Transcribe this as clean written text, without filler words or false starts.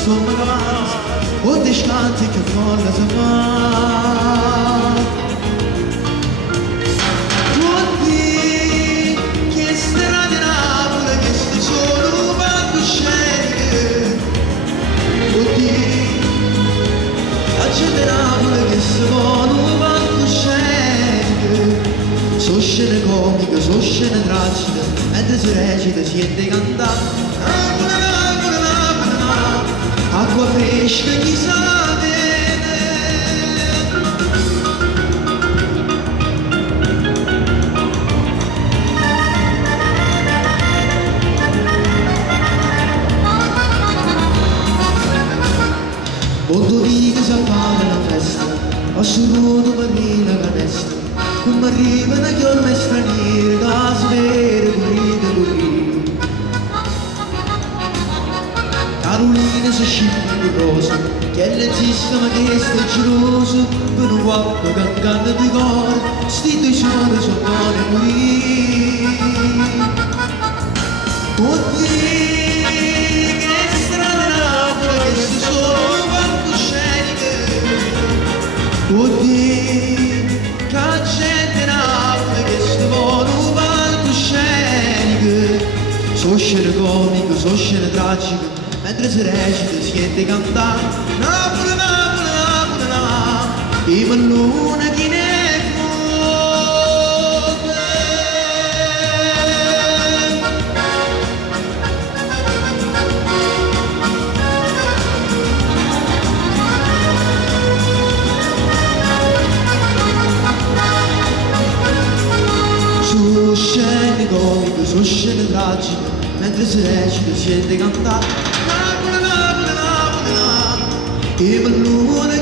insomma o descanti che folla si fa. Oddio, che strada Napoli, che sta solo palcosceniche. Oddio, la gente Napoli che sta solo palcosceniche. So scene comiche, so scene tragiche, mentre si recita, siete cantare. Acqua fresca chi sa bene. Quando viene si appare la festa, ho surruto per la canesta, come arrivano gli orme stranieri, che si vede pulite pulite. Carolina si scippa di rosa, che è l'ezista ma che sta geloso, per un guappo che canta di cuore, sti due suoni sono buoni qui. Oddio, che strada Napoli, che sta solo palcosceniche. Oddio, che gente Napoli, che sta solo palcosceniche. So scene comiche, so scene tragiche, mentre si recita, siete cantare. Napoli, Napoli, Napoli, Napoli, i pallone chi ne fotte. Su scene comiche, su scene tragiche, mentre si recita, siete cantare. I ballone